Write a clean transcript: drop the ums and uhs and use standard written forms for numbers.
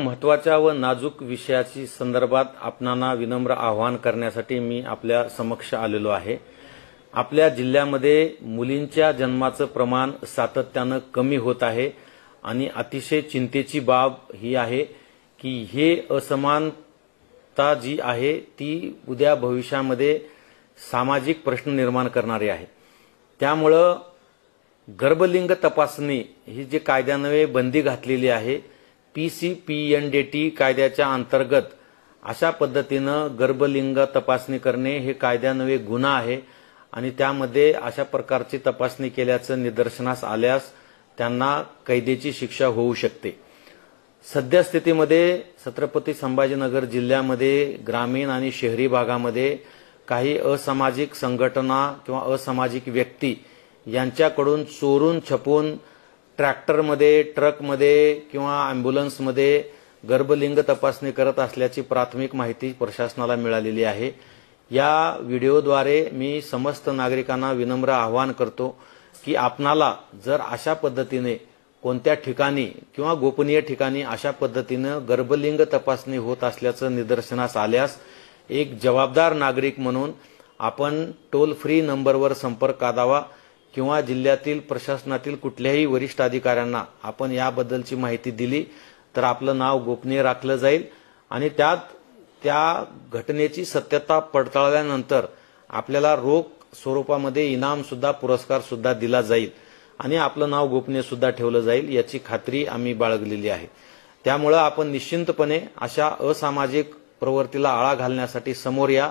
महत्त्वाच्या व नाजूक विषयाची संदर्भात आपणांना विनम्र आवाहन करण्यासाठी मी आपल्या समक्ष आलेलो आहे। आपल्या जिल्ह्यामध्ये मुलींच्या जन्माचं प्रमाण सातत्याने कमी होत आहे आणि अतिशय चिंतेची बाब ही आहे की हे असमानता जी आहे ती उद्या भविष्यामध्ये सामाजिक प्रश्न निर्माण करणारी आहे। त्यामुळे गर्भलिंग तपासणी ही जे कायद्यान्वये बंदी घातलेली आहे PCPNDT कायद्याच्या अंतर्गत अशा पद्धतीनं गर्भलिंग तपासणी करणे हे कायद्यान्वये गुन्हा आहे आणि त्यामध्ये अशा प्रकारची तपासणी केल्याचं निदर्शनास आल्यास त्यांना कैदेची शिक्षा होऊ शकते। सद्यस्थितीमध्ये छत्रपती संभाजीनगर जिल्ह्यामध्ये ग्रामीण आणि शहरी भागामध्ये काही असामाजिक संघटना किंवा असामाजिक व्यक्ती यांच्याकडून चोरून छपून ट्रॅक्टरमध्ये, ट्रकमध्ये किंवा ॲम्ब्युलन्समध्ये गर्भलिंग तपासणी करत असल्याची प्राथमिक माहिती प्रशासनाला मिळालेली आहे। या व्हिडिओद्वारे मी समस्त नागरिकांना विनम्र आवाहन करतो की आपणाला जर अशा पद्धतीने कोणत्या ठिकाणी किंवा गोपनीय ठिकाणी अशा पद्धतीने गर्भलिंग तपासणी होत असल्याचं निदर्शनास आल्यास एक जबाबदार नागरिक म्हणून आपण टोल फ्री नंबरवर संपर्क साधावा किंवा जिल्ह्यातील प्रशासनातील कुठल्याही वरिष्ठ अधिकाऱ्यांना आपण याबद्दलची माहिती दिली तर आपलं नाव गोपनीय राखलं जाईल आणि त्या घटनेची सत्यता पडताळल्यानंतर आपल्याला रोख स्वरूपामध्ये इनाम सुद्धा पुरस्कार सुद्धा दिला जाईल आणि आपलं नाव गोपनीय सुद्धा ठेवलं जाईल याची खात्री आम्ही बाळगलेली आहे। त्यामुळे आपण निश्चिंतपणे अशा असामाजिक प्रवृत्तीला आळा घालण्यासाठी समोर या।